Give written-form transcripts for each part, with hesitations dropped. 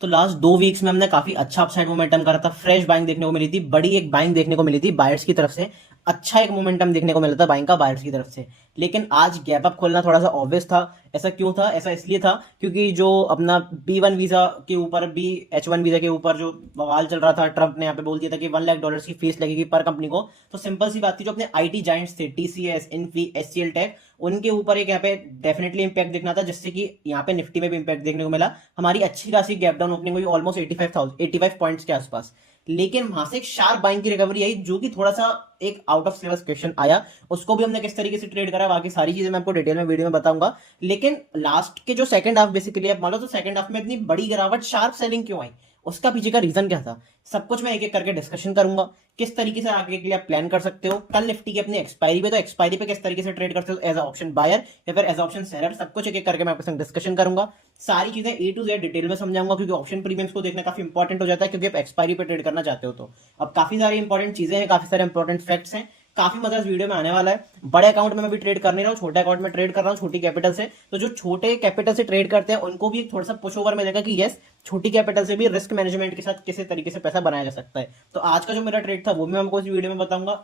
तो last 2 weeks में हमने काफी अच्छा अपसाइड मोमेंटम करा था। फ्रेश बाइंग देखने को मिली थी, बड़ी एक बाइंग देखने को मिली थी बायर्स की तरफ से। अच्छा एक मोमेंटम देखने को मिला था बाइंग का बायर्स की तरफ से। लेकिन आज गैप अप खोलना थोड़ा सा ऑब्वियस था। ऐसा क्यों था? ऐसा इसलिए था क्योंकि जो अपना B1 वीजा के ऊपर, BH1 वीजा के ऊपर जो बवाल चल रहा था, ट्रंप ने यहाँ पे बोल दिया था कि $1 लाख की फीस लगेगी पर कंपनी को। तो सिंपल सी बात थी, जो अपने IT जाइंट्स थे, TCS, इन्फी, HCL टेक, उनके ऊपर एक यहाँ पे डेफिनेटली इंपैक्ट दिखना था, जिससे कि यहाँ पे निफ्टी में भी इंपैक्ट देखने को मिला। हमारी अच्छी खासी गैप डाउन ओपनिंग हुई, ऑलमोस्ट 85 पॉइंट्स के आसपास। लेकिन वहां से एक शार्प बाइंग की रिकवरी आई, जो कि थोड़ा सा एक आउट ऑफ सिलेबस क्वेश्चन आया। उसको भी हमने किस तरीके से ट्रेड करा, बाकी सारी चीजें मैं आपको डिटेल में वीडियो में बताऊंगा। लेकिन लास्ट के जो सेकंड हाफ बेसिकली आप मान लो, तो सेकंड हाफ में इतनी बड़ी गिरावट, शार्प सेलिंग क्यों आई, उसका पीछे का रीजन क्या था, सब कुछ मैं एक एक करके डिस्कशन करूंगा। किस तरीके से आगे के लिए आप प्लान कर सकते हो कल निफ्टी की अपनी एक्सपायरी पे, तो एक्सपायरी पे किस तरीके से ट्रेड करते हो एज ऑप्शन बायर या फिर एज ऑप्शन सेलर, सब कुछ एक एक करके मैं आपके संग डिस्कशन करूंगा। सारी चीजें A to Z डिटेल में समझाऊंगा, क्योंकि ऑप्शन प्रीमियम्स को देखना काफी इंपॉर्टेंट हो जाता है, क्योंकि आप एक्सपायरी पे ट्रेड करना चाहते हो। तो अब काफी सारी इंपॉर्टेंट चीजें हैं, काफी सारे इंपॉर्टेंट फैक्ट्स हैं, काफी मजा इस वीडियो में आने वाला है। बड़े अकाउंट में मैं भी ट्रेड कर नहीं रहा हूँ, छोटे अकाउंट में ट्रेड कर रहा हूँ, छोटी कैपिटल से। तो जो छोटे कैपिटल से ट्रेड करते हैं उनको भी थोड़ा सा पुश ओवर मिलेगा कि यस, छोटी कैपिटल से भी रिस्क मैनेजमेंट के साथ किसी तरीके से पैसा बनाया जा सकता है। तो आज का जो मेरा ट्रेड था वो भी मैं आपको इस वीडियो में बताऊंगा।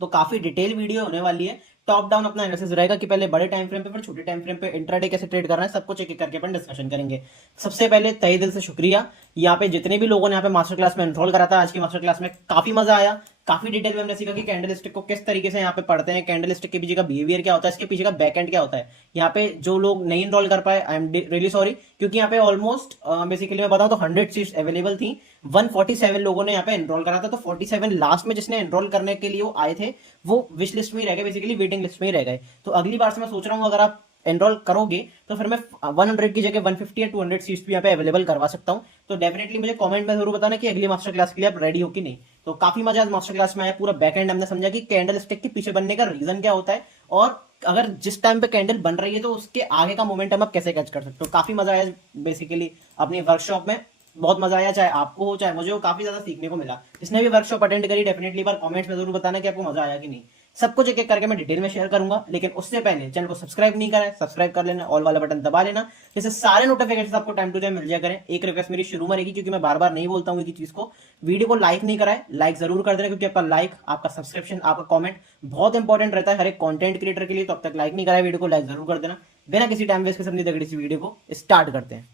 तो काफी डिटेल वीडियो होने वाली है। टॉप डाउन अपना एनालिसिस रहेगा कि पहले बड़े टाइम फ्रेम पे फिर छोटे टाइम फ्रेम पे इंट्राडे कैसे ट्रेड करना है, सब कुछ एक एक करके अपन डिस्कशन करेंगे। सबसे पहले तहे दिल से शुक्रिया यहाँ पे जितने भी लोगों ने यहाँ पे मास्टर क्लास में एनरोल करा था। आज की मास्टर क्लास में काफी मजा आया, काफी डिटेल में हमने सीखा कि कैंडल स्टिक को किस तरीके से यहाँ पे पढ़ते हैं, कैंडल स्टिक के पीछे का बिहेवियर क्या होता है, इसके पीछे का बैकएंड क्या होता है। यहाँ पे जो लोग नहीं एनरोल कर पाए, आई एम रियली सॉरी, क्योंकि यहाँ पे ऑलमोस्ट बेसिकली मैं बताऊं तो 100 सीट्स अवेलेबल थी। 147 लोगों ने यहाँ पे एनरोल करा था, तो 47 लास्ट में जिसने एनरोल करने के लिए वो आए थे, वो विश लिस्ट में ही रह गए, बेसिकली वेटिंग लिस्ट में ही रह गए। तो अगली बार से मैं सोच रहा हूँ, अगर आप एनरोल करोगे तो फिर मैं 100 की जगह 150 या 200 सीट्स भी यहाँ पे अवेलेबल करवा सकता हूँ। तो डेफिनेटली मुझे कमेंट में जरूर बताना कि अगली मास्टर क्लास के लिए आप रेडी हो कि नहीं। तो काफी मजा आज मास्टर क्लास में आया, पूरा बैक एंड हमने समझा कि कैंडल स्टिक के पीछे बनने का रीजन क्या होता है, और अगर जिस टाइम पे कैंडल बन रही है तो उसके आगे का मोमेंटम आप कैसे कैच कर सकते हो। काफी मजा आया बेसिकली अपनी वर्कशॉप में, बहुत मजा आया, चाहे आपको हो चाहे मुझे हो, काफी ज्यादा सीखने को मिला। जिसने भी वर्कशॉप अटेंड करी डेफिनेटली बार कमेंट्स में जरूर बताना कि आपको मजा आया कि नहीं। सब कुछ एक एक करके मैं डिटेल में शेयर करूंगा, लेकिन उससे पहले चैनल को सब्सक्राइब नहीं करा है, सब्सक्राइब कर लेना, ऑल वाला बटन दबा लेना, जैसे सारे नोटिफिकेशन आपको टाइम टू टाइम मिल जाया करें। एक रिक्वेस्ट मेरी शुरू में रहेगी, क्योंकि मैं बार बार नहीं बोलता हूँ चीज को, वीडियो को लाइक नहीं करा है, लाइक जरूर कर देना, क्योंकि आपका लाइक, आपका सब्सक्रिप्शन, आपका कॉमेंट बहुत इंपॉर्टेंट रहता है हर एक कॉन्टेंट क्रिएटर के लिए। तो अब तक लाइक नहीं करा है वीडियो को, लाइक जरूर कर देना। बिना किसी टाइम वेस्ट के अपनी तगड़ी सी वीडियो को स्टार्ट करते हैं।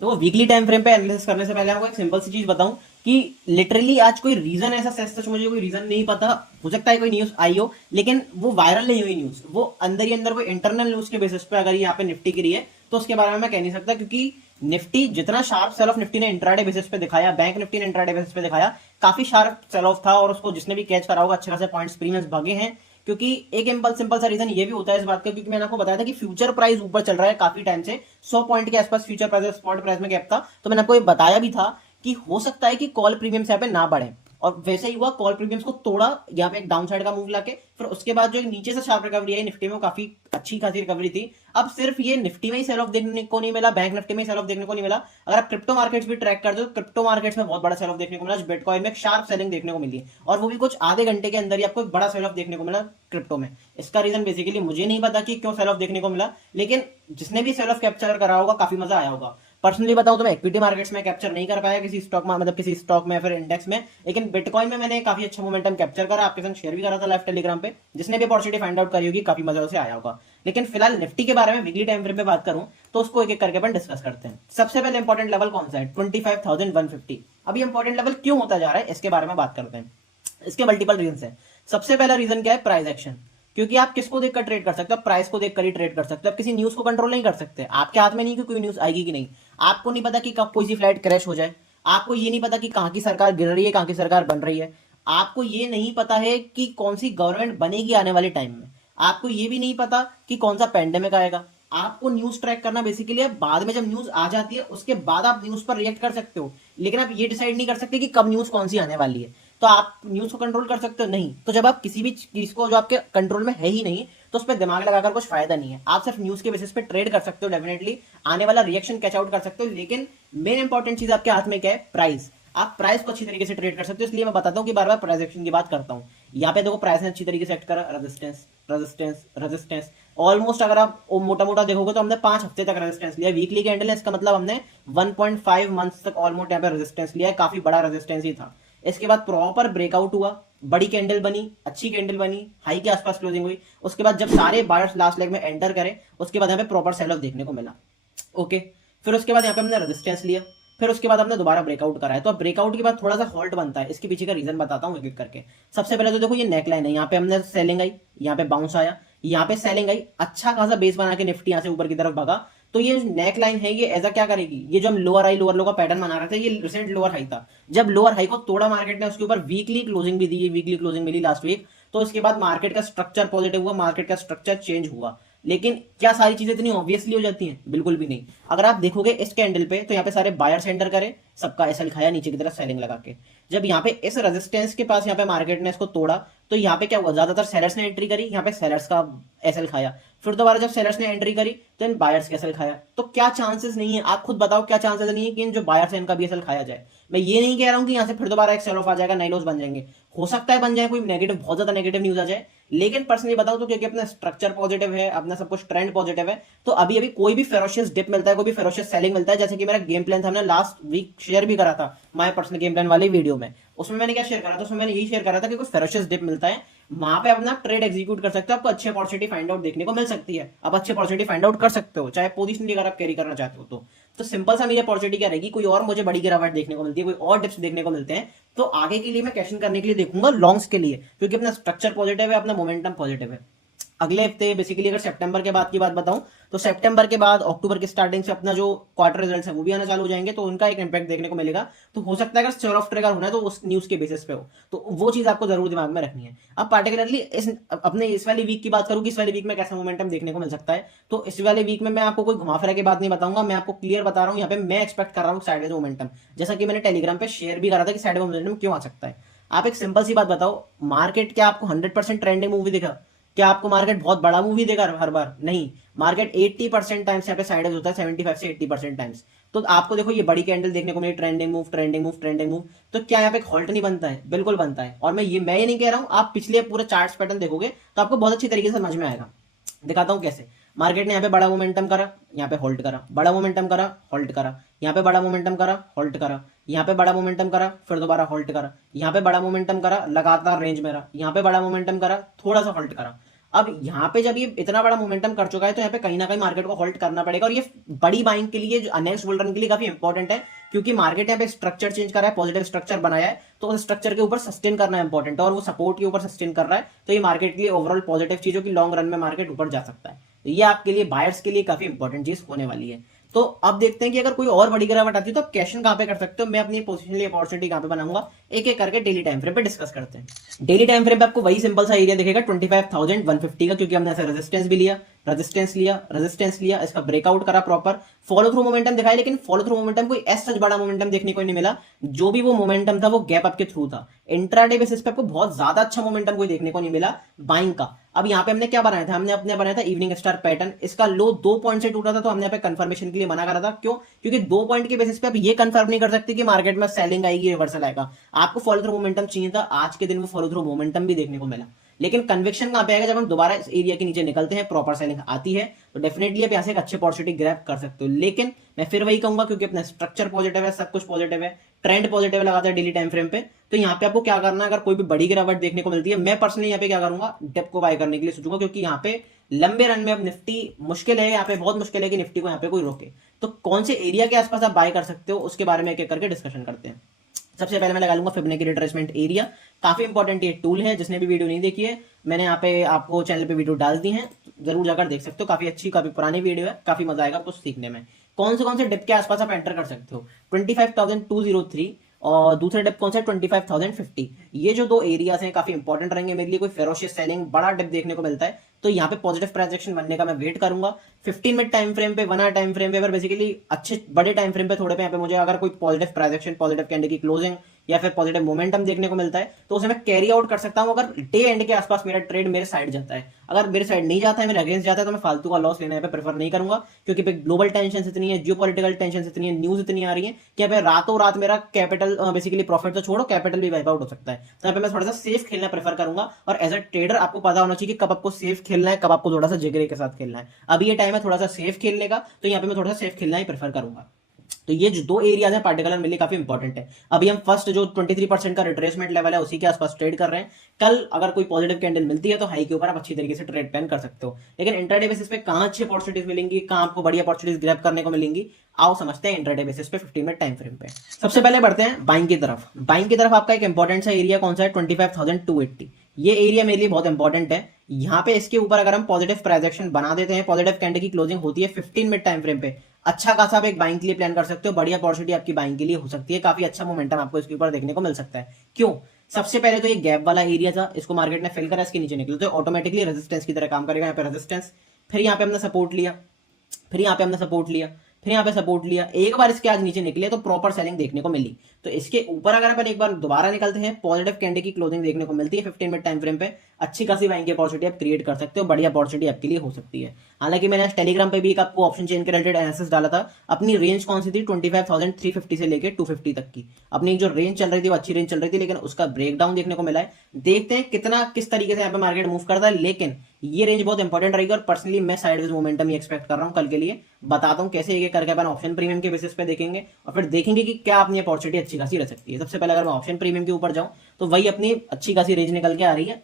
तो वीकली टाइम फ्रेम पे एनालिसिस करने से पहले आपको एक सिंपल सी चीज बताऊं कि लिटरली आज कोई रीजन ऐसा सच मुझे कोई रीजन नहीं पता, हो सकता है कोई न्यूज आई हो, लेकिन वो वायरल नहीं हुई न्यूज, वो अंदर ही अंदर कोई इंटरनल न्यूज के बेसिस पे अगर यहाँ पे निफ्टी गिरी है तो उसके बारे में मैं कह नहीं सकता, क्योंकि निफ्टी जितना शार्प सेल ऑफ निफ्टी ने इंट्राडे बेसिस पे दिखाया, बैंक निफ्टी ने इंट्राडे बेसिस पे दिखाया, काफी शार्प सेल ऑफ था, और उसको जिसने भी कैच करा होगा अच्छे खासे पॉइंट्स प्रीमियम्स भागे हैं। क्योंकि एक सिंपल सा रीजन ये भी होता है इस बात का, क्योंकि मैंने आपको बताया था कि फ्यूचर प्राइस ऊपर चल रहा है काफी टाइम से, 100 पॉइंट के आसपास फ्यूचर प्राइस स्पॉट प्राइस में गैप था। तो मैंने आपको ये बताया भी था कि हो सकता है कि कॉल प्रीमियम्स यहाँ पे ना बढ़े, और वैसे ही हुआ, कॉल प्रीमियम्स को तोड़ा यहाँ पे एक डाउन साइड का मूव लाके, फिर उसके बाद जो एक नीचे से शार्प रिकवरी आई निफ्टी में, वो काफी अच्छी खासी रिकवरी थी। अब सिर्फ ये निफ्टी में ही सेल ऑफ देखने को नहीं मिला, बैंक निफ्टी में सेल ऑफ देखने को नहीं मिला, अगर आप क्रिप्टो मार्केट्स भी ट्रैक कर दो, क्रिप्टो मार्केट्स में बहुत बड़ा सेल ऑफ देखने को मिला। बिटकॉइन में शार्प सेलिंग देखने को मिली, और वो भी कुछ आधे घंटे के अंदर ही आपको एक बड़ा सेल ऑफ देखने को मिला क्रिप्टो में। इसका रीजन बेसिकली मुझे नहीं पता कि क्यों सेल ऑफ देखने को मिला, लेकिन जिसने भी सेल ऑफ कैप्चर करा होगा काफी मजा आया होगा। पर्सनली बताऊं तो मैं इक्विटी मार्केट्स में कैप्चर नहीं कर पाया किसी स्टॉक में, मतलब किसी स्टॉक में फिर इंडेक्स में, लेकिन बिटकॉइन में मैंने काफी अच्छा मोमेंटम कैप्चर करा, आपके संग शेयर भी करा था लाइव टेलीग्राम पे। जिसने भी अपॉर्चुनिटी फाइंड आउट करी होगी काफी मजा उसे आया होगा। लेकिन फिलहाल निफ्टी के बारे में वीकली टाइम फ्रेम पे बात करूं तो उसको एक एक करके अपन डिस्कस करते हैं। सबसे पहले इंपॉर्टेंट लेवल कौन सा है? 25,150। अभी इंपॉर्टेंट लेवल क्यों होता जा रहा है इसके बारे में बात करते हैं। इसके मल्टीपल रीजन है। सबसे पहला रीजन क्या है? Price action. क्योंकि आप किसको देखकर ट्रेड कर सकते हो? प्राइस को देखकर ही ट्रेड कर सकते हो। आप किसी न्यूज को कंट्रोल नहीं कर सकते, आपके हाथ में नहीं कि कोई न्यूज आएगी कि नहीं। आपको नहीं पता कि कब कोई सी फ्लाइट क्रैश हो जाए, आपको ये नहीं पता कि कहां की सरकार गिर रही है, कहां की सरकार बन रही है, आपको ये नहीं पता है कि कौन सी गवर्नमेंट बनेगी आने वाले टाइम में, आपको ये भी नहीं पता कि कौन सा पेंडेमिक आएगा। आपको न्यूज ट्रैक करना बेसिकली है, बाद में जब न्यूज आ जाती है उसके बाद आप न्यूज पर रिएक्ट कर सकते हो, लेकिन आप ये डिसाइड नहीं कर सकते कि कब न्यूज कौन सी आने वाली है। तो आप न्यूज को कंट्रोल कर सकते हो नहीं, तो जब आप किसी भी चीज को जो आपके कंट्रोल में है ही नहीं, तो उस पर दिमाग लगाकर कुछ फायदा नहीं है। आप सिर्फ न्यूज के बेसिस पे ट्रेड कर सकते हो, डेफिनेटली आने वाला रिएक्शन कैच आउट कर सकते हो, लेकिन मेन इंपॉर्टेंट चीज आपके हाथ में क्या है? प्राइस। आप प्राइस को अच्छी तरीके से ट्रेड कर सकते हो, इसलिए मैं बताता हूं कि बार बार प्राइस एक्शन की बात करता हूं। यहाँ पे देखो प्राइस ने अच्छी तरीके से एक्ट करा, रेजिस्टेंस रेजिस्टेंस रेजिस्टेंस। ऑलमोस्ट अगर आप मोटा मोटा देखोगे तो हमने 5 हफ्ते तक रेजिस्टेंस लिया, वीकली कैंडल है, इसका मतलब हमने 1.5 मंथ्स तक ऑलमोस्ट यहाँ पे रेजिस्टेंस लिया है, काफी बड़ा रेजिस्टेंस ही था। इसके बाद प्रॉपर ब्रेकआउट हुआ, बड़ी कैंडल बनी, अच्छी कैंडल बनी, हाई के आसपास क्लोजिंग हुई। उसके बाद जब सारे बायर्स लास्ट लेग में एंटर करें, उसके बाद यहाँ पे प्रॉपर सेल ऑफ देखने को मिला। ओके, फिर उसके बाद यहाँ पे हमने रेजिस्टेंस लिया, फिर उसके बाद हमने दोबारा ब्रेकआउट करा है। तो अब ब्रेकआउट के बाद थोड़ा सा हॉल्ट बनता है, इसके पीछे का रीजन बताता हूँ एक एक करके। सबसे पहले तो देखो ये नेक लाइन है, यहाँ पे हमने सेलिंग आई, यहाँ पे बाउंस आया, यहाँ पे सेलिंग आई, अच्छा खासा बेस बना के निफ्टी यहाँ से ऊपर की तरफ भागा। तो ये नेक लाइन है, ये ऐसा क्या करेगी, ये जो हम लोअर हाई लोअर लो का पैटर्न बना रहे थे, ये रिसेंट लोअर हाई था। जब लोअर हाई को तोड़ा मार्केट ने, उसके ऊपर वीकली क्लोजिंग भी दी, वीकली क्लोजिंग मिली लास्ट वीक। तो इसके बाद मार्केट का स्ट्रक्चर पॉजिटिव हुआ, मार्केट का स्ट्रक्चर चेंज हुआ। लेकिन क्या सारी चीजें इतनी ऑब्वियसली हो जाती हैं? बिल्कुल भी नहीं। अगर आप देखोगे इस कैंडल पे, तो यहाँ पे सारे बायर्स एंटर करे, सबका एसएल खाया नीचे की तरफ सेलिंग लगा के। जब यहाँ पे इस रेजिस्टेंस के पास यहाँ पे मार्केट ने इसको तोड़ा, तो यहाँ पे क्या हुआ, ज्यादातर सेलर्स ने एंट्री करी, यहाँ पे सेलर्स का एसएल खाया। फिर दोबारा जब सेलर्स ने एंट्री करी, तो इन बायर्स का एसएल खाया। तो क्या चांसेस नहीं है, आप खुद बताओ क्या चांसेस नहीं है कि इन जो बायर्स है इनका भी एसएल खाया जाए? मैं ये नहीं कह रहा हूं कि यहाँ से फिर दोबारा एक सेल ऑफ आ जाएगा, नए लोस बन जाएंगे, हो सकता है बन जाए, कोई नेगेटिव बहुत ज्यादा नेगेटिव न्यूज आ जाए। लेकिन पर्सनली बताओ तो, क्योंकि अपना स्ट्रक्चर पॉजिटिव है, अपना सब कुछ ट्रेंड पॉजिटिव है, तो अभी अभी कोई भी फेरोशियस डिप मिलता है, कोई भी फेरोशियस सेलिंग मिलता है, जैसे कि मेरा गेम प्लान था, हमने लास्ट वीक शेयर भी करा था माय पर्सनल गेम प्लान वाली वीडियो में। उसमें मैंने क्या शेयर करा था, उसमें मैंने यही शेयर करा था कि कुछ फेरोशियस डिप मिलता है, वहां पे अपना ट्रेड एग्जीक्यूट कर सकते हो, आपको अच्छी अपॉर्चुनिटी फाइंड आउट देखने को मिल सकती है, आप अच्छी अपॉर्चुनिटी फाइंड आउट कर सकते हो, चाहे पोजीशन अगर आप कैरी करना चाहते हो तो सिंपल सा मेरी अपॉर्चुनिटी क्या रहेगी, कोई और मुझे बड़ी गिरावट देखने को मिलती है, कोई और डिप्स देखने को मिलते हैं, तो आगे के लिए मैं कैश इन करने के लिए देखूंगा लॉन्ग्स के लिए, क्योंकि अपना स्ट्रक्चर पॉजिटिव है, अपना मोमेंटम पॉजिटिव है। अगले हफ्ते बेसिकली अगर सितंबर के बाद की बात बताऊं, तो सितंबर के बाद अक्टूबर की स्टार्टिंग से अपना जो क्वार्टर रिजल्ट्स है वो भी आना चालू हो जाएंगे, तो उनका एक इंपैक्ट देखने को मिलेगा। तो हो सकता है अगर सेल ऑफ ट्रिगर होना है तो उस न्यूज के बेसिस पे हो, तो वो चीज आपको जरूर दिमाग में रखनी है। अब पार्टिकुलरली अपने इस वाली वीक की बात करूं कि इस वाली वीक में कैसा मोमेंटम देखने को मिल सकता है, तो इस वाले वीक में मैं आपको कोई घुमा फिरा की बात नहीं बताऊंगा, मैं आपको क्लियर बता रहा हूं, यहाँ पे मैं एक्सपेक्ट कर रहा हूँ साइडवेज मोमेंटम, जैसा कि मैंने टेलीग्राम पे शेयर भी करा था कि साइडवेज मोमेंटम क्यों आ सकता है। आप एक सिंपल सी बात बताओ, मार्केट क्या आपको 100% ट्रेंडिंग मूवी दिखा? क्या आपको मार्केट बहुत बड़ा मूवी देगा हर बार? नहीं, मार्केट 80% टाइम्स यहाँ पे साइडवेज होता है, 75 से 80% टाइम्स। तो आपको देखो ये बड़ी कैंडल देखने को मिली, trending move trending move trending move, तो क्या यहाँ पे हॉल्ट नहीं बनता है? बिल्कुल बनता है। और मैं ये नहीं कह रहा हूँ, आप पिछले पूरे चार्ट्स पैटर्न देखोगे तो आपको बहुत अच्छी तरीके से समझ में आएगा। दिखाता हूँ कैसे। मार्केट ने यहाँ पे बड़ा मोमेंटम करा, यहाँ पे होल्ड करा, बड़ा मोमेंटम करा, होल्ड करा, यहाँ पे बड़ा मोमेंटम करा, होल्ड करा, यहाँ पे बड़ा मोमेंटम करा, फिर दोबारा होल्ड करा, यहाँ पे बड़ा मोमेंटम करा, लगातार रेंज में रहा, यहाँ पे बड़ा मोमेंटम करा, थोड़ा सा होल्ड करा। अब यहाँ पे जब ये इतना बड़ा मोमेंटम कर चुका है, तो यहाँ पे कहीं ना कहीं मार्केट को होल्ड करना पड़ेगा, और ये बड़ी बाइंग के लिए, जो नेक्स्ट बुल रन के लिए काफी इंपॉर्टेंट है, क्योंकि मार्केट यहाँ पे स्ट्रक्चर चेंज कर रहा है, पॉजिटिव स्ट्रक्चर बनाया है, तो उस स्ट्रक्चर के ऊपर सस्टेन करना इंपॉर्टेंट है, और वो सपोर्ट के ऊपर सस्टेन कर रहा है, तो ये मार्केट के लिए ओवरऑल पॉजिटिव चीजों की लॉन्ग रन में मार्केट ऊपर जा सकता है। ये आपके लिए, बायर्स के लिए काफी इंपॉर्टेंट चीज होने वाली है। तो अब देखते हैं कि अगर कोई और बड़ी गिरावट आती है तो आप कैश इन कहां पे कर सकते हो, मैं अपनी पोजीशन अपॉर्चुनिटी कहां पे बनाऊंगा, एक एक करके डेली टाइम फ्रेम पे डिस्कस करते हैं। डेली टाइम फ्रेम पे आपको वही सिंपल सा एरिया दिखेगा 25,150 का, क्योंकि हमने ऐसा रेजिस्टेंस भी लिया, रेजिस्टेंस लिया, रेजिस्टेंस लिया, इसका ब्रेकआउट करा प्रॉपर, फॉलो थ्रू मोमेंटम दिखाया, लेकिन फॉलो थ्रू मोमेंटम कोई ऐसा बड़ा मोमेंटम देखने को नहीं मिला। जो भी वो मोमेंटम था वो गैप अप के थ्रू था। इंट्राडे बेसिस पे आपको बहुत ज्यादा अच्छा मोमेंटम कोई देखने को नहीं मिला बाइंग का। अब यहाँ पे हमने क्या बनाया था, हमने अपने बनाया था इवनिंग स्टार पैटर्न, इसका लो 2 पॉइंट से टूटा था, तो हमने यहाँ पे कंफर्मेशन के लिए मना करा था। क्यों? क्योंकि 2 पॉइंट के बेसिस पे आप ये कंफर्म नहीं कर सकते कि मार्केट में सेलिंग आएगी, रिवर्सल आएगा। आपको फॉलो थ्रू मोमेंटम चाहिए था, आज के दिन वो फॉलो थ्रू मोमेंटम भी देखने को मिला, लेकिन कन्विक्शन कहां पे आएगा, जब हम दोबारा इस एरिया के नीचे निकलते हैं, प्रॉपर सेलिंग आती है, तो डेफिनेटली आप यहाँ से एक अच्छी अपॉर्चुनिटी ग्रैब कर सकते हो। लेकिन मैं फिर वही कहूंगा, क्योंकि अपना स्ट्रक्चर पॉजिटिव है, सब कुछ पॉजिटिव है, ट्रेंड पॉजिटिव लगाता है डेली टाइम फ्रेम पे, तो यहाँ पे आपको क्या करना है, अगर कोई भी बड़ी गिरावट देखने को मिलती है, मैं पर्सनली यहाँ पे क्या करूंगा, डिप को बाय करने के लिए सोचूंगा, क्योंकि यहाँ पे लंबे रन में अब निफ्टी मुश्किल है, यहाँ पे बहुत मुश्किल है कि निफ्टी को यहाँ पे कोई रोके। तो कौन से एरिया के आसपास आप बाय कर सकते हो, उसके बारे में एक एक करके डिस्कशन करते हैं। सबसे पहले मैं लगा लूंगा फिबोनाची रिट्रेसमेंट एरिया, काफी इंपॉर्टेंट ये टूल है, जिसने भी वीडियो नहीं देखी है मैंने यहाँ पे आपको चैनल पे वीडियो डाल दी है, जरूर जाकर देख सकते हो, काफी अच्छी काफी पुरानी वीडियो है, काफी मजा आएगा आपको सीखने में। कौन से डिप के आसपास आप एंटर कर सकते हो, 25,203, और दूसरे डिप कौन सा, 25,050। ये जो दो एरियाज हैं काफी इंपॉर्टेंट रहेंगे मेरे लिए। कोई फेरोशियस सेलिंग बड़ा डिप देखने को मिलता है तो यहाँ पे पॉजिटिव ट्रांजैक्शन बनने का मैं वेट करूंगा। 15 मिनट टाइम फ्रेम पे, 1 आवर टाइम फ्रेम पे, बेसिकली अच्छे बड़े टाइम फ्रेम पे थोड़े पे यहाँ पे मुझे अगर कोई पॉजिटिव ट्रांजैक्शन, पॉजिटिव कैंडल की क्लोजिंग या फिर पॉजिटिव मोमेंटम देखने को मिलता है तो उसे मैं कैरी आउट कर सकता हूं अगर डे एंड के आसपास मेरा ट्रेड मेरे साइड जाता है। अगर मेरे साइड नहीं जाता है, मेरे अगेंस्ट जाता है, तो मैं फालतू का लॉस लेना यहाँ पे प्रेफर नहीं करूंगा, क्योंकि ग्लोबल टेंशन इतनी है, जियोपॉलिटिकल टेंशन इतनी है, न्यूज इतनी आ रही है कि यहाँ पे रातों रात मेरा कैपिटल बेसिकली प्रॉफिट तो छोड़ो, कैपिटल भी वाइप आउट हो सकता है। तो यहाँ पे मैं थोड़ा सा सेफ खेलना प्रेफर करूंगा, और एज अ ट्रेडर आपको पता होना चाहिए कि कब आपको सेफ खेलना है, कब आपको थोड़ा सा जिगरे के साथ खेलना है। अभी ये टाइम है थोड़ा सा सेफ खेलने का, तो यहाँ पे मैं थोड़ा सा सेफ खेलना ही प्रेफर करूंगा। तो ये जो दो एरियाज हैं पार्टिकुलर मेरे लिए काफी इंपॉर्टेंट है। अभी हम फर्स्ट जो 23% का रिट्रेसमेंट लेवल है उसी के आसपास ट्रेड कर रहे हैं। कल अगर कोई पॉजिटिव कैंडल मिलती है तो हाई के ऊपर आप अच्छी तरीके से ट्रेड प्लान कर सकते हो, लेकिन इंट्राडे बेसिस पे कहां अच्छी अपॉर्चुनिटीज मिलेंगी, कहां आपको बड़ी अपॉर्चुनिटीज ग्रैब करने को मिलेंगी, आओ समझते हैं इंट्राडे बेसिस पे 15 मिनट टाइम फ्रेम पे। सबसे पहले बढ़ते हैं बाइंग की तरफ। बाइंग की तरफ आपका एक इंपॉर्टेंट सा एरिया कौन सा है, 25,280। ये एरिया मेरे लिए बहुत इंपॉर्टेंट है। यहाँ पे इसके ऊपर अगर हम पॉजिटिव प्राइजेक्शन बना देते हैं, पॉजिटिव कैंडल की क्लोजिंग होती है 15 मिनट टाइम फ्रेम पे, अच्छा खासा आप एक बाइंग के लिए प्लान कर सकते हो, बड़ी अपॉर्चुनिटी आपकी बाइंग के लिए हो सकती है, काफी अच्छा मोमेंटम आपको इसके ऊपर देखने को मिल सकता है। क्यों? सबसे पहले तो ये गैप वाला एरिया था, इसको मार्केट ने फिल करा, इसके नीचे निकले तो ऑटोमेटिकली रेजिस्टेंस की तरह काम करेगा। यहाँ पे रेजिस्टेंस, फिर यहाँ पे हमने सपोर्ट लिया, फिर यहाँ पे हमने सपोर्ट लिया, फिर यहाँ पे सपोर्ट लिया, एक बार इसके आज नीचे निकले तो प्रॉपर सेलिंग देखने को मिली। तो इसके ऊपर अगर अपन एक बार दोबारा निकलते हैं, पॉजिटिव कैंडल की क्लोजिंग देखने को मिलती है 15 मिनट टाइम फ्रेम पे, अच्छी खासी बाइंग की अपॉर्चुनिटी आप क्रिएट कर सकते हो, बड़ी अपॉर्चुनिटी आपके लिए हो सकती है। हालांकि मैंने टेलीग्राम पे भी एक आपको ऑप्शन चेन के रिलेटेड एनालिसिस डाला था। अपनी रेंज कौन सी थी, 25,350 से लेकर 250 तक की अपनी जो रेंज चल रही थी वो अच्छी रेंज चल रही थी, लेकिन उसका ब्रेकडाउन देखने को मिला है। देखते हैं कितना किस तरीके से यहाँ पे मार्केट मूव करता है, लेकिन ये रेंज बहुत इंपॉर्टेंट रहेगी और पर्सनली मैं साइडवेज मोमेंटम ही एक्सपेक्ट कर रहा हूँ कल के लिए। बताता हूँ कैसे ये करके अपन ऑप्शन प्रीमियम के बेसिस पे देखेंगे और फिर देखेंगे कि क्या अपनी अपॉर्चुनिटी अच्छी खासी रह सकती है। सबसे पहले अगर मैं ऑप्शन प्रीमियम के ऊपर जाऊँ तो वही अपनी अच्छी खासी रेंज निकल के आ रही है।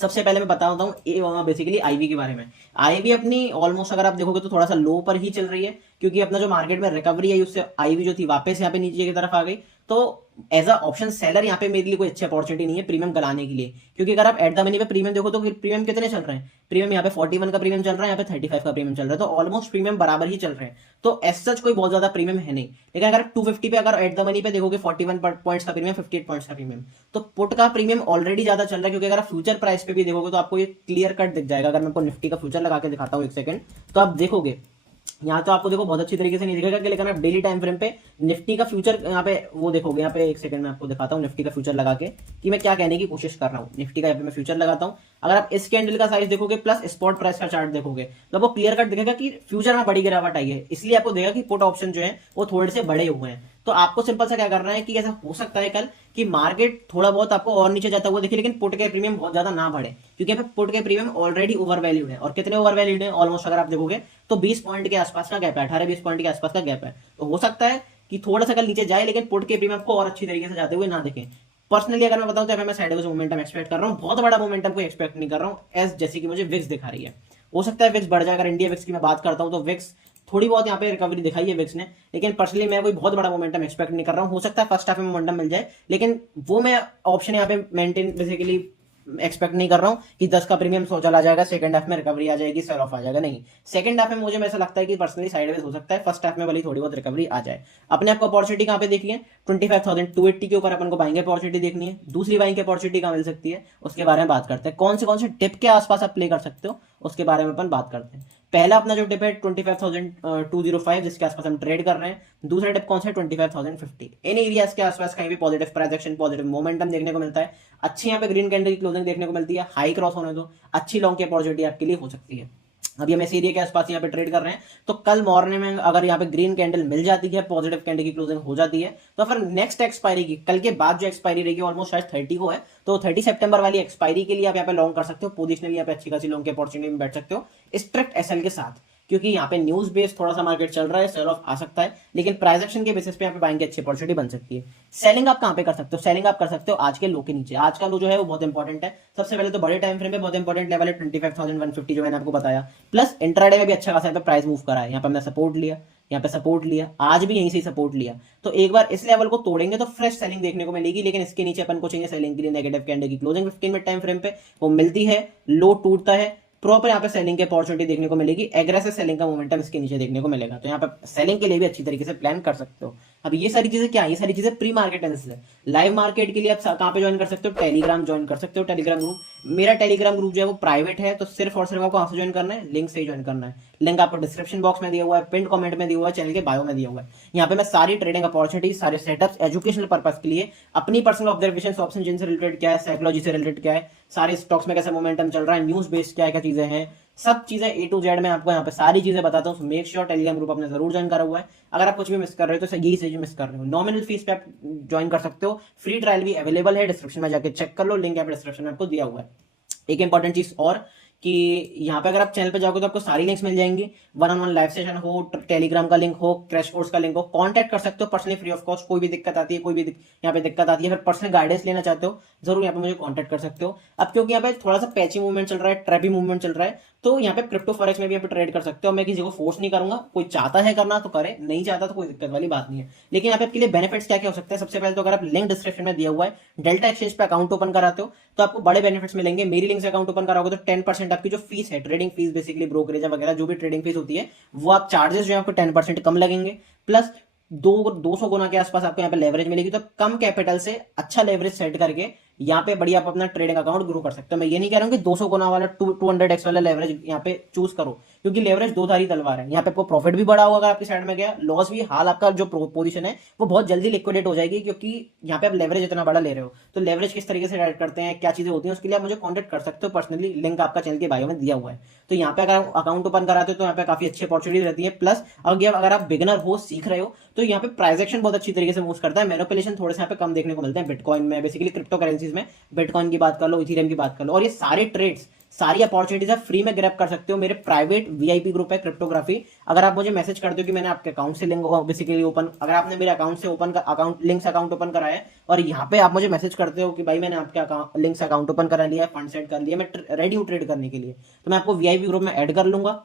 सबसे पहले मैं बताता हूँ बेसिकली आईवी के बारे में। आईवी अपनी ऑलमोस्ट अगर आप देखोगे तो थोड़ा सा लो पर ही चल रही है, क्योंकि अपना जो मार्केट में रिकवरी आई उससे आईवी जो थी वापस यहाँ पे नीचे की तरफ आ गई। तो एज अ ऑप्शन सेलर यहाँ पे मेरे लिए कोई अच्छी अपॉर्चुनिटी नहीं है प्रीमियम गलाने के लिए, क्योंकि अगर आप एट द मनी पे प्रीमियम देखो तो प्रीमियम कितने चल रहे हैं, प्रीमियम यहाँ पे 41 का प्रीमियम चल रहा है, यहाँ पे 35 का प्रीमियम चल रहा है, तो ऑलमोस्ट प्रीमियम बराबर ही चल रहे हैं। तो एज सच कोई बहुत ज्यादा प्रीमियम है नहीं, लेकिन अगर 250 पे अगर एट द मनी पे देखोगे 41 पॉइंट्स का प्रीमियम, 58 पॉइंट्स का प्रीमियम, तो पुट का प्रीमियम ऑलरेडी ज्यादा चल रहा है। क्योंकि अगर आप फ्यूचर प्राइस पे भी देखोगे तो आपको ये क्लियर कट दिख जाएगा। अगर मैं आपको निफ्टी का फ्यूचर लगा के दिखाता हूँ एक सेकंड, तो आप देखोगे यहाँ तो आपको देखो बहुत अच्छी तरीके से नहीं दिखेगा, लेकिन आप डेली टाइम फ्रेम पे निफ्टी का फ्यूचर यहाँ पे वो देखोगे, यहाँ पे एक सेकंड में आपको दिखाता हूँ निफ्टी का फ्यूचर लगा के कि मैं क्या कहने की कोशिश कर रहा हूँ। निफ्टी का यहाँ पे मैं फ्यूचर लगाता हूँ, अगर आप इस कैंडल का साइज देखोगे प्लस स्पॉट प्राइस का चार्ट देखोगे तो आपको क्लियर कट दिखेगा कि फ्यूचर में बड़ी गिरावट आई है, इसलिए आपको देगा कि पुट ऑप्शन जो है वो थोड़े से बड़े हुए हैं। तो आपको सिंपल सा क्या करना है कि ऐसा हो सकता है कल कि मार्केट थोड़ा बहुत आपको और नीचे जाता हुआ देखिए, लेकिन पुट के प्रीमियम बहुत ज्यादा ना बढ़े, क्योंकि यहाँ पे पुट के प्रीमियम ऑलरेडी ओवर वैल्यूड है। और कितने ओवर वैल्यूड है, ऑलमोस्ट अगर आप देखोगे तो 20 पॉइंट के आसपास का गैप है, 18-20 पॉइंट के आसपास का गैप है। तो हो सकता है कि थोड़ा सा कल नीचे जाए, लेकिन पुट के प्रीमियम को और अच्छी तरीके से जाते हुए ना देखें। पर्सनली अगर मैं बताऊं तो मैं साइडवेज मोमेंटम एक्सपेक्ट कर रहा हूं, बहुत बड़ा मोमेंटम को एक्सपेक्ट नहीं कर रहा हूं, एज जैसे कि मुझे विक्स दिखा रही है। हो सकता है विक्स बढ़ जाए, अगर इंडिया विक्स की मैं बात करता हूं तो विक्स थोड़ी बहुत यहाँ पे रिकवरी दिखाई है विक्स ने, लेकिन पर्सनली मैं कोई बहुत बड़ा मोमेंटम एक्सपेक्ट नहीं कर रहा हूँ। हो सकता है फर्स्ट हाफ में मोमेंटम मिल जाए, लेकिन वो मैं ऑप्शन यहाँ पे मेंटेन बेसिकली एक्सपेक्ट नहीं कर रहा हूँ कि 10 का प्रीमियम 100 चला जाएगा, सेकंड हाफ में रिकवरी आ जाएगी, सेल ऑफ आ जाएगा। नहीं, सेकंड हाफ में मुझे ऐसा लगता है कि पर्सनली साइडवेज हो सकता है, फर्स्ट हाफ में भले थोड़ी बहुत रिकवरी आ जाए। अपने आपको अपॉर्चुनिटी कहाँ पे देखनी है, 25,280 के ऊपर अपन को बाइंग अपॉर्चुनिटी देखनी है। दूसरी बाइंग की अपॉर्चुनिटी कहाँ मिल सकती है उसके बारे में बात करते हैं। कौन से टिप के आसपास आप प्ले कर सकते हो उसके बारे में अपन बात करते हैं। पहला अपना जो टिप है 25,205 जिसके आसपास हम ट्रेड कर रहे हैं। दूसरा टिप कौन सा है 25,050। इन एरियाज के आसपास कहीं भी पॉजिटिव प्राइजेक्शन, पॉजिटिव मोमेंटम देखने को मिलता है, अच्छी यहाँ पे ग्रीन कैंडल की क्लोजिंग देखने को मिलती है, हाई क्रॉस होने दो, अच्छी लॉन्ग की अपॉर्चुनिटी आपके लिए हो सकती है। अभी हम इस एरिया के आसपास यहाँ पे ट्रेड कर रहे हैं, तो कल मॉर्निंग में अगर यहाँ पे ग्रीन कैंडल मिल जाती है, पॉजिटिव कैंडल की क्लोजिंग हो जाती है, तो फिर नेक्स्ट एक्सपायरी की कल के बाद जो एक्सपायरी रहेगी ऑलमोस्ट शायद 30 को है, तो 30 सितंबर वाली एक्सपायरी के लिए आप यहाँ पे लॉन्ग कर सकते हो, पोजिशनली यहाँ पे अच्छी खासी लॉन्ग की अपॉर्चुनिटी में बैठ सकते हो स्ट्रिक्ट एसएल के साथ, क्योंकि यहाँ पे न्यूज बेस्ड थोड़ा सा मार्केट चल रहा है, सेल ऑफ आ सकता है, लेकिन प्राइस एक्शन के बेसिस पे यहाँ पे बाइंग की अच्छी अपॉर्चुनिटी बन सकती है। सेलिंग आप कहाँ पे कर सकते हो, सेलिंग आप कर सकते हो आज के लो के नीचे। आज का लो जो है वो बहुत इंपॉर्टेंट है। सबसे पहले तो बड़े टाइम फ्रेम पे बहुत इंपॉर्टेंट लेवल है 25,150 जो मैंने आपको बताया, प्लस इंट्राडे में भी अच्छा खासा यहाँ पे प्राइस मूव करा है। यहाँ पे हमने सपोर्ट लिया, यहाँ पे सपोर्ट लिया, आज भी यहीं से सपोर्ट लिया, तो एक बार इस लेवल को तोड़ेंगे तो फ्रेश सेलिंग देखने को मिलेगी, लेकिन इसके नीचे अपन को चाहिए सेलिंग के लिए नेगेटिव कैंडल की क्लोजिंग 15 मिनट टाइम फ्रेम पे वो मिलती है, लो टूटता है, प्रॉपर यहाँ पे सेलिंग की अपॉर्चुनिटी देखने को मिलेगी, एग्रेसिव सेलिंग का मोमेंटम इसके नीचे देखने को मिलेगा। तो यहाँ पे सेलिंग के लिए भी अच्छी तरीके से प्लान कर सकते हो। अब ये सारी चीजें क्या है, ये सारी चीजें प्री मार्केट एनालिसिस है। लाइव मार्केट के लिए आप कहाँ पे ज्वाइन कर सकते हो, टेलीग्राम ज्वाइन कर सकते हो, टेलीग्राम ग्रुप। मेरा टेलीग्राम ग्रुप जो है वो प्राइवेट है, तो सिर्फ और सिर्फ आपको कहाँ से ज्वाइन करना है, लिंक से ही ज्वाइन करना है। लिंक आपको डिस्क्रिप्शन बॉक्स में दिया हुआ है, पिन कमेंट में दिया हुआ है, चैनल के बायो में दिया हुआ है। यहाँ पे मैं सारी ट्रेडिंग अपॉर्चुनिटीज, सारे सेटअप्स एजुकेशनल पर्पज के लिए, अपनी पर्सनल ऑब्जर्वेशन, ऑप्शन जिनसे रिलेटेड क्या है, साइकोलॉजी से रिलेटेड क्या है, सारे स्टॉक्स में कैसे मोमेंटम चल रहा है, न्यूज बेस्ड क्या क्या चीजें हैं, सब चीजें ए टू जेड मैं आपको यहाँ पे सारी चीजें बताता हूँ। मेक श्योर टेलीग्राम ग्रुप आपने जरूर ज्वाइन करा हुआ है। अगर आप कुछ भी मिस कर रहे हो तो यही चीज मिस कर रहे हो। नॉमिनल फीस पे आप ज्वाइन कर सकते हो, फ्री ट्रायल भी अवेलेबल है, डिस्क्रिप्शन में जाके चेक कर लो, लिंक यहाँ पे डिस्क्रिप्शन में आपको दिया हुआ है। एक इंपॉर्टेंट चीज और कि यहाँ पे अगर आप चैनल पे जाओगे तो आपको सारी लिंक्स मिल जाएंगी। One on one live session हो, टेलीग्राम का लिंक हो, क्रैश कोर्स का लिंक हो, कांटेक्ट कर सकते हो पर्सनली फ्री ऑफ कॉस्ट। कोई भी दिक्कत आती है, कोई भी यहाँ पे दिक्कत आती है, फिर पर्सनल गाइडेंस लेना चाहते हो, जरूर यहाँ पे मुझे कांटेक्ट कर सकते हो। अब क्योंकि यहाँ पे थोड़ा सा पैची मूवमेंट चल रहा है, ट्रैपी मूवमेंट चल रहा है, तो यहाँ पे क्रिप्टो फॉरेक्स में भी यहाँ पे ट्रेड कर सकते हो। मैं किसी को फोर्स नहीं करूंगा, कोई चाहता है करना तो करे, नहीं चाहता तो कोई दिक्कत वाली बात नहीं है। लेकिन यहाँ पे आपके लिए बेनिफिट्स क्या क्या हो सकते हैं, सबसे पहले तो अगर आप लिंक डिस्क्रिप्शन में दिया हुआ है, डेल्टा एक्सचेंज पे अकाउंट ओपन कराते हो तो आपको बड़े बेनिफिट्स मिलेंगे। मेरी लिंक से अकाउंट ओपन कराओगे तो 10% आपकी जो फीस है, ट्रेडिंग फीस बेसिकली ब्रोकरेज वगैरह जो भी ट्रेडिंग फीस होती है, वो आप चार्जेस जो है आपको 10% कम लगेंगे। प्लस 200 गुना के आसपास आपको यहाँ पे लेवरेज मिलेगी। तो कम कैपिटल से अच्छा लेवरेज सेट करके यहाँ पे बढ़िया आप अपना ट्रेडिंग अकाउंट ग्रो कर सकते हो। मैं ये नहीं कह रहा हूँ कि 200 गुना वाला 200x वाला लेवरेज यहाँ पे चूज करो, क्योंकि लेवरेज दो धारी तलवार है। यहाँ पे आपको प्रॉफिट भी बड़ा होगा अगर आपकी साइड में गया, लॉस भी। हाल आपका जो पोजीशन है वो बहुत जल्दी लिक्विडेट हो जाएगी, क्योंकि यहाँ पे आप लेवरेज इतना बड़ा ले रहे हो। तो लेवरेज किस तरीके से ऐड करते हैं, क्या चीजें होती हैं, उसके लिए आप मुझे कॉन्टेक्ट कर सकते हो पर्सनली, लिंक आपका चैनल के बायो में दिया हुआ है। तो यहाँ पे अगर अकाउंट ओपन कराते हो तो यहाँ पे काफी अच्छी अपॉर्चुनिटी रहती है। प्लस अगर आप बिगिनर हो, सीख रहे हो, तो यहाँ पे प्राइस एक्शन बहुत अच्छी तरीके से मूव करता है। मैनिपुलेशन थोड़े से यहाँ पे कम देखने को मिलते हैं बिटकॉइन में, बेसिकली क्रिप्टो करेंसीज में। बिटकॉइन की बात कर लो, इथेरियम की बात कर लो, और ये सारे ट्रेड्स, सारी अपॉर्चुनिटीज आप फ्री में ग्रैब कर सकते हो। मेरे प्राइवेट वीआईपी ग्रुप है क्रिप्टोग्राफी। अगर आप मुझे मैसेज करते हो कि मैंने आपके अकाउंट से लिंक बेसिकली ओपन, अगर आपने मेरे अकाउंट से ओपन अकाउंट लिंक से अकाउंट ओपन कराया है और यहाँ पे आप मुझे मैसेज करते हो कि भाई मैंने आपके लिंक से अकाउंट ओपन करा लिया है, फंड सेट कर लिया, मैं रेडी हूँ ट्रेड करने के लिए, तो मैं आपको वीआईपी ग्रुप में ऐड कर लूंगा।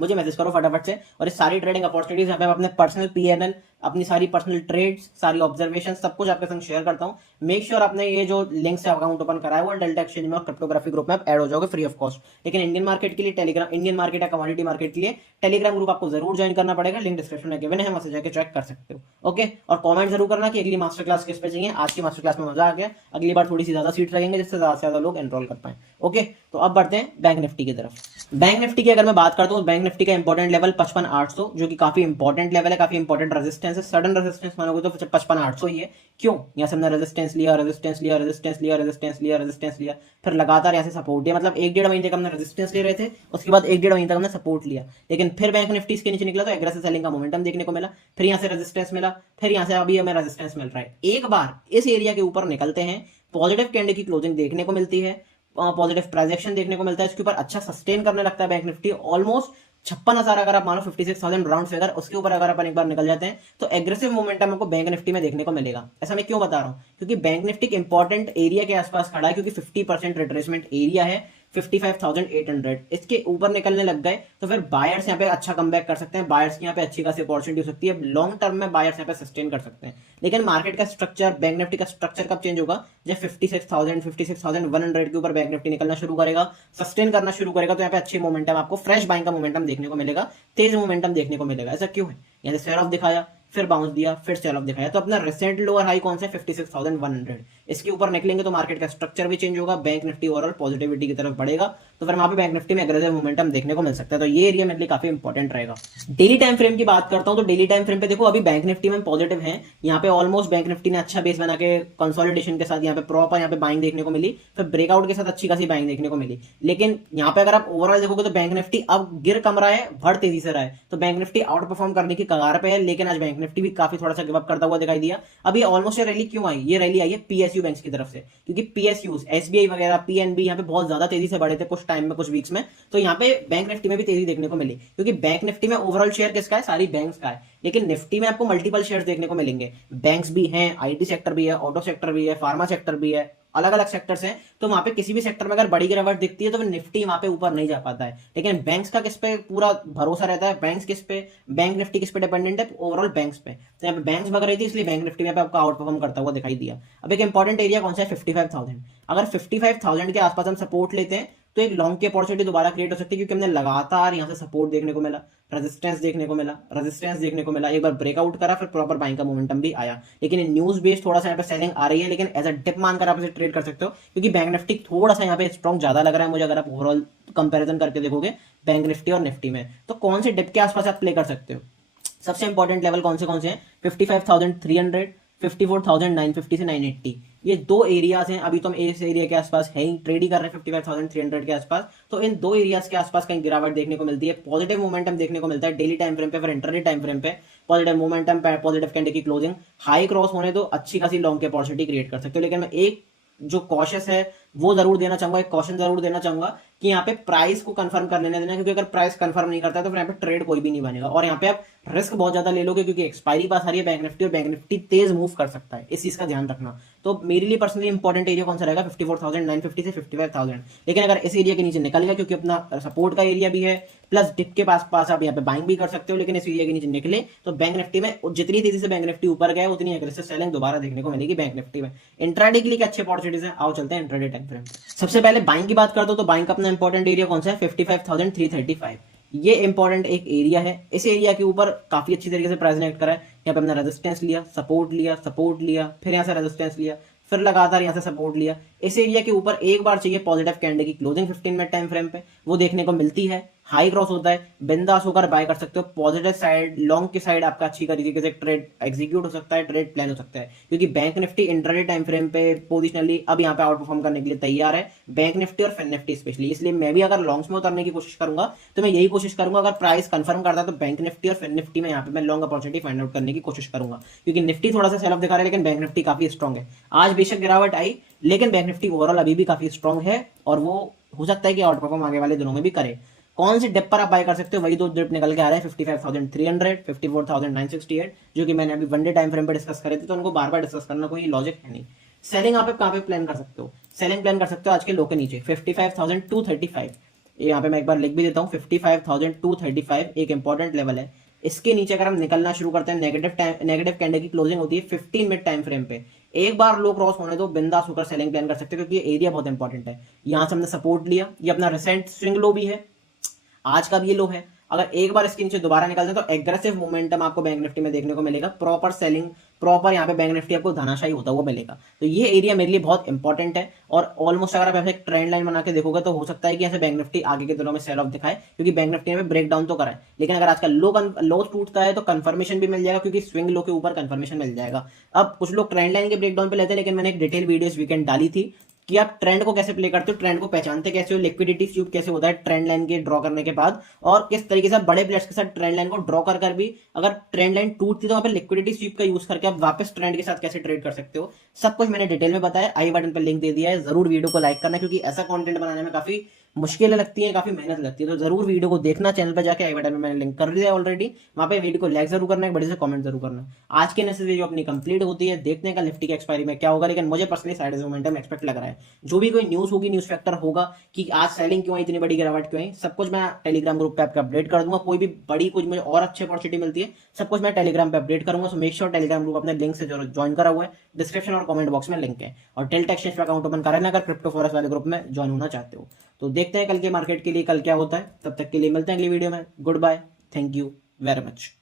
मुझे मैसेज करो फटाफट से। और ये सारी ट्रेडिंग अपॉर्चुनिटीज यहाँ पे अपने पर्सनल पीएनएल, अपनी सारी पर्सनल ट्रेड्स, सारी ऑब्जर्वेशन, सब कुछ आपके संग शेयर करता हूँ। मेक श्योर आपने ये जो लिंक से अकाउंट ओपन कराया हुआ डेल्टा एक्सचेंज में और क्रिप्टोग्राफी ग्रुप में आप ऐड हो जाओगे फ्री ऑफ कॉस्ट। लेकिन इंडियन मार्केट के लिए टेलीग्राम, इंडियन मार्केट या कमोडिटी मार्केट के लिए टेलीग्राम ग्रुप आपको जरूर ज्वाइन करना पड़ेगा। लिंक डिस्क्रिप्शन में गिवन है, वहां से जाकर चेक कर सकते हो। ओके, और कॉमेंट जरूर करना कि अगली मास्टर क्लास किस पे चाहिए। आज की मास्टर क्लास में मजा आ गया, अगली बार थोड़ी सी ज्यादा सीट लगेंगे जिससे ज्यादा से ज्यादा लोग एनरोल कर पाए। ओके, तो अब बढ़ते हैं बैंक निफ्टी की तरफ। बैंक निफ्टी की अगर मैं बात करता हूँ, बैंक निफ्टी का इंपॉर्टेंट लेवल 55,800, जो कि काफी इंपॉर्टेंट लेवल है, काफी इंपॉर्टेंट रेजिस्टेंस है। सडन रेजिस्टेंस मानोगे तो 55,800 ही है। क्यों? यहाँ से हमने रेजिस्टेंस लिया, रेजिस्टेंस लिया, रेजिस्टेंस लिया, रेजिस्टेंस लिया, रेजिस्टेंस लिया, फिर लगातार यहाँ से सपोर्ट दिया। मतलब 1-1.5 महीने तक हमने रेजिस्टेंस ले रहे थे, उसके बाद 1-1.5 महीने तक हमने सपोर्ट लिया। लेकिन फिर बैंक निफ्टी इसके नीचे निकला तो एग्रेसिव सेलिंग का मोमेंटम देखने को मिला, फिर यहाँ से रेजिस्टेंस मिला, फिर यहाँ से अभी हमें रेजिस्टेंस मिल रहा है। एक बार इस एरिया के ऊपर निकलते हैं, पॉजिटिव कैंडल की क्लोजिंग देखने को मिलती है, पॉजिटिव प्राइस एक्शन देखने को मिलता है, इसके ऊपर अच्छा सस्टेन करने लगता है बैंक निफ्टी। ऑलमोस्ट 56,000 अगर आप मानो 56,000 राउंड फिगर, उसके ऊपर अगर अपन एक बार निकल जाते हैं तो एग्रेसिव मोमेंटम आपको बैंक निफ्टी में देखने को मिलेगा। ऐसा मैं क्यों बता रहा हूं? क्योंकि बैंक निफ्टी एक इंपॉर्टेंट एरिया के आसपास खड़ा है, क्योंकि 50% रिट्रेसमेंट एरिया है, 55,800। इसके ऊपर निकलने लग गए तो फिर बायर्स यहाँ पे अच्छा कमबैक कर सकते हैं, बायर्स की यहाँ पे अच्छी खासी अपॉर्चुनिटी हो सकती है, लॉन्ग टर्म में बायर्स यहाँ पे सस्टेन कर सकते हैं। लेकिन मार्केट का स्ट्रक्चर, बैंक निफ्टी का स्ट्रक्चर कब चेंज होगा? जब 56,100 के ऊपर बैंक निफ्टी निकलना शुरू करेगा, सस्टेन करना शुरू करेगा, तो यहाँ पे अच्छी मोमेंटम, आपको फ्रेश बाइंग का मोमेंटम देखने को मिलेगा, तेज मोमेंटम देखने को मिलेगा। ऐसा क्यों है? यहाँ से सेल ऑफ दिखाया, फिर बाउंस दिया, फिर सेल ऑफ दिखाया, तो अपना रिसेंट लोअर हाई कौन सा? 56,100। इसके ऊपर निकलेंगे तो मार्केट का स्ट्रक्चर भी चेंज होगा, बैंक निफ्टी ओवरऑल पॉजिटिविटी की तरफ बढ़ेगा, तो फिर वहां पे बैंक निफ्टी में एग्रेसिव मोमेंटम देखने को मिल सकता है। तो ये एरिया मेरे लिए काफी इंपॉर्टेंट रहेगा। डेली टाइम फ्रेम की बात करता हूं तो डेली टाइम फ्रेम पे देखो, अभी बैंक निफ्टी में पॉजिटिव है। यहाँ पे ऑलमोस्ट बैंक निफ्टी ने अच्छा बेस बना के कंसोलिडेशन के साथ यहाँ पे प्रॉपर यहाँ पे बाइंग देखने को मिली, फिर ब्रेकआउट के साथ अच्छी खासी बाइंग देखने को मिली। लेकिन यहाँ पे अगर आप ओवरऑल देखोगे तो बैंक निफ्टी अब गिर कम रहा है, बढ़ तेजी से रहा है, तो बैंक निफ्टी आउट परफॉर्म करने की कगार पे है। लेकिन आज बैंक निफ्टी भी काफी थोड़ा सा गिव अप करता हुआ दिखाई दिया। अब ये ऑलमोस्ट रैली क्यों आई? ये रैली आई है पीएसयू बैंक्स की तरफ से, क्योंकि पीएसयू, एसबीआई वगैरह, पीएनबी यहाँ पे बहुत ज्यादा तेजी से बढ़े थे कुछ टाइम में, कुछ वीक्स में। तो यहाँ पे बैंक निफ्टी में भी तेजी देखने को मिली, क्योंकि बैंक निफ्टी में ओवरऑल शेयर किसका है? सारी बैंक्स का है। लेकिन निफ्टी में आपको मल्टीपल शेयर्स देखने को मिलेंगे, बैंक्स भी हैं, आईटी सेक्टर भी है, ऑटो सेक्टर भी है, फार्मा सेक्टर भी है, अलग अलग सेक्टर्स हैं। तो वहां पे किसी भी सेक्टर में अगर बड़ी गिरावट दिखती है तो निफ्टी वहां पे ऊपर नहीं जा पाता है। लेकिन बैंक्स का किस पे पूरा भरोसा रहता है? बैंक्स किस पे, बैंक निफ्टी किस पे डिपेंडेंट है? ओवरऑल बैंक्स पे। तो यहाँ पे बैंक्स भग रही थी, इसलिए बैंक निफ्टी में आपको आउट परफॉर्म करता हुआ दिखाई दिया। अब एक इंपॉर्टेंट एरिया कौन सा है? 55,000। अगर 55,000 के आसपास हम सपोर्ट लेते हैं तो एक लॉन्ग की अपॉर्चुनिटी दोबारा क्रिएट हो सकती है, क्योंकि हमने लगातार यहाँ से सपोर्ट देखने को मिला, रेजिस्टेंस देखने को मिला, एक बार ब्रेकआउट करा, फिर प्रॉपर बाइंग का मोमेंटम भी आया। लेकिन न्यूज बेस्ड थोड़ा सा यहाँ पे सेलिंग आ रही है, लेकिन एज अ डिप मानकर आप इसे ट्रेड कर सकते हो, क्योंकि बैंक निफ्टी थोड़ा सा यहाँ पे स्ट्रॉन्ग ज्यादा लग रहा है मुझे, अगर आप ओवरऑल कंपेरिजन करके देखोगे बैंक निफ्टी और निफ्टी में। तो कौन से डिप के आसपास आप प्ले कर सकते हो? सबसे इंपॉर्टेंट लेवल कौन से हैं? 55,300, 54,950 से 980, ये दो एरियाज हैं। अभी तो हम इस एरिया के आसपास है ही, ट्रेड ही कर रहे हैं 55,300 के आसपास। तो इन दो एरियाज के आसपास कहीं गिरावट देखने को मिलती है, पॉजिटिव मोमेंटम देखने को मिलता है डेली टाइम फ्रेम पे, फिर इंटरडे टाइम फ्रेम पे पॉजिटिव मोमेंटम, पॉजिटिव कैंडल की क्लोजिंग, हाई क्रॉस होने तो अच्छी खासी लॉन्ग की अपॉर्चुनिटी क्रिएट कर सकते हो। लेकिन मैं एक जो कॉशियस है वो जरूर देना चाहूंगा, एक कॉशन जरूर देना चाहूंगा कि यहाँ पे प्राइस को कंफर्म करने देना, क्योंकि अगर प्राइस कंफर्म नहीं करता तो फिर यहाँ पे ट्रेड कोई भी नहीं बनेगा, और यहाँ पे आप रिस्क बहुत ज्यादा ले लोगे, क्योंकि एक्सपायरी पास आ रही है बैंक निफ्टी, और बैंक निफ्टी तेज मूव कर सकता है, इस चीज का ध्यान रखना। तो मेरे लिए पर्सनली इंपॉर्टेंट एरिया कौन सा रहेगा? 54,950 से 55,000। लेकिन अगर इस एरिया के नीचे निकल गया, क्योंकि अपना सपोर्ट का एरिया भी है प्लस डिप के पास आप यहाँ पे बाइंग भी कर सकते हो, लेकिन इस एरिया के नीचे निकले तो बैंक निफ्टी में जितनी तेजी से बैंक निफ्टी ऊपर गया उतनी एग्रेसिव सेलिंग दोबारा देखने को मिलेगी बैंक निफ्टी में। इंट्राडे के लिए अच्छे अपॉर्चुनिटीज है, आओ चलते हैं इंट्राडे टाइम फ्रेम। सबसे पहले बाइंग की बात करते हो तो बाइंग का अपना इंपॉर्टेंट एरिया कौन सा है? 55,335। ये इंपॉर्टेंट एक एरिया है, इस एरिया के ऊपर काफी अच्छी तरीके से प्राइस ने एक्ट करा है। यहाँ पे हमने रेजिस्टेंस लिया, सपोर्ट लिया, फिर यहाँ से रेजिस्टेंस लिया, फिर लगातार यहाँ से सपोर्ट लिया। इस एरिया के ऊपर एक बार चाहिए पॉजिटिव कैंडल की क्लोजिंग 15 मिनट टाइम फ्रेम पे, वो देखने को मिलती है, हाई क्रॉस होता है, बिंदास होकर बाय कर सकते हो। पॉजिटिव साइड, लॉन्ग की साइड आपका अच्छी तरीके से ट्रेड एग्जीक्यूट हो सकता है, ट्रेड प्लान हो सकता है, क्योंकि bank Nifty intraday time frame पे पोजिशनली अब यहाँ पे आउट परफॉर्म करने के लिए तैयार है, बैंक निफ्टी और फिन निफ्टी स्पेशली। इसलिए मैं भी अगर लॉन्ग्स में उतरने की कोशिश करूंगा तो मैं यही कोशिश करूंगा, अगर प्राइस कंफर्म करता है तो बैंक निफ्टी और फिन निफ्टी में यहाँ पे मैं लॉन्ग अपॉर्चुनिटी फाइंड आउट करने की कोशिश करूंगा, क्योंकि निफ्टी थोड़ा सा सेल ऑफ दिखा रहा है, लेकिन बैंक निफ्टी काफी स्ट्रॉन्ग है। आज बेशक गिरावट आई, लेकिन बैंक निफ्टी ओवरऑल अभी भी काफी स्ट्रॉन्ग है, और वो हो सकता है कि आउट परफॉर्म आगे वाले दिनों में भी करे। कौन से डिप पर आप बाय कर सकते हो? वही दो डिप निकल के आ रहे हैं, 55,300, 54,968, जो कि मैंने अभी वन डे टाइम फ्रेम पे डिस्कस करे थे, तो उनको बार बार डिस्कस करना कोई लॉजिक है नहीं। सेलिंग आप कहाँ पे प्लान कर सकते हो? सेलिंग प्लान कर सकते हो आज के लो के नीचे 55,235। यहाँ पे मैं एक बार लिख भी देता हूँ, 55,235 एक इंपॉर्टेंट लेवल है। इसके नीचे अगर हम निकलना शुरू करते हैं, नेगेटिव कैंडल की क्लोजिंग होती है 15 मिनट टाइम फ्रेम पे, एक बार लो क्रॉस होने दो, बिंदास होकर सेलिंग प्लान कर सकते हो, क्योंकि ये एरिया बहुत इंपॉर्टेंट है। यहां से हमने सपोर्ट लिया, ये अपना रिसेंट स्विंग लो भी है, आज का भी ये लो है। अगर एक बार इसके नीचे दोबारा निकलते हैं तो एग्रेसिव मोमेंटम आपको बैंक निफ्टी में देखने को मिलेगा, प्रॉपर सेलिंग, प्रॉपर यहाँ पे बैंक निफ्टी आपको धनाशाही होता हुआ मिलेगा। तो ये एरिया मेरे लिए बहुत इंपॉर्टेंट है, और ऑलमोस्ट अगर आप ऐसे एक ट्रेंड लाइन बना के देखोगे तो हो सकता है कि ऐसे बैंक निफ्टी आगे के दिनों में सेल ऑफ दिखाए, क्योंकि बैंक निफ्टी में ब्रेक डाउन तो करा है, लेकिन अगर आज का लो टूटता है तो कंफर्मेशन भी मिल जाएगा, क्योंकि स्विंग लो के ऊपर कंफर्मेशन मिल जाएगा। अब कुछ लोग ट्रेंड लाइन के ब्रेक डाउन पे लेते हैं, लेकिन मैंने एक डिटेल वीडियो इस वीकेंड डाली थी कि आप ट्रेंड को कैसे प्ले करते हो, ट्रेंड को पहचानते कैसे हो, लिक्विडिटी स्वीप कैसे होता है ट्रेंड लाइन के ड्रॉ करने के बाद, और किस तरीके से बड़े प्लेयर्स के साथ ट्रेंड लाइन को ड्रॉ कर भी अगर ट्रेंड लाइन टूटती तो वहां पर लिक्विडिटी स्वीप का यूज करके आप वापस ट्रेंड के साथ कैसे ट्रेड कर सकते हो। सब कुछ मैंने डिटेल में बताया, आई बटन पर लिंक दे दिया है, जरूर वीडियो को लाइक करना, क्योंकि ऐसा कंटेंट बनाने में काफी मुश्किलें लगती हैं, काफी मेहनत लगती है। तो जरूर वीडियो को देखना, चैनल पर जाके आई बटन में मैंने लिंक कर दिया है ऑलरेडी, वहां पे वीडियो को लाइक जरूर करना, एक बड़े से कमेंट जरूर करना। आज की एनालिसिस वीडियो अपनी कंप्लीट होती है, देखते हैं कल निफ्टी की एक्सपायरी में क्या होगा, लेकिन मुझे पर्सनली साइड मोमेंटम एक्सपेक्ट लग रहा है। जो भी कोई न्यूज होगी, न्यूज फैक्टर होगा कि आज सेलिंग क्यों आई, इतनी बड़ी गिरावट क्यों आई, सब कुछ मैं टेलीग्राम ग्रुप पे आपको अपडेट कर दूंगा। कोई भी बड़ी कुछ मुझे और अच्छी अपॉर्चुनिटी मिलती है, सब कुछ मैं टेलीग्राम पे अपडेट करूंगा। So make sure Telegram group अपने लिंक से ज्वाइन करा हुआ है, डिस्क्रिप्शन और कमेंट बॉक्स में लिंक है, और टेल्टा एक्सचेंज पे अकाउंट ओपन करा लेना अगर क्रिप्टो फॉरेस्ट वाले ग्रुप में ज्वाइन होना चाहते हो। तो देखते हैं कल के मार्केट के लिए कल क्या होता है, तब तक के लिए मिलते हैं अगली वीडियो में। Good bye, thank you very much.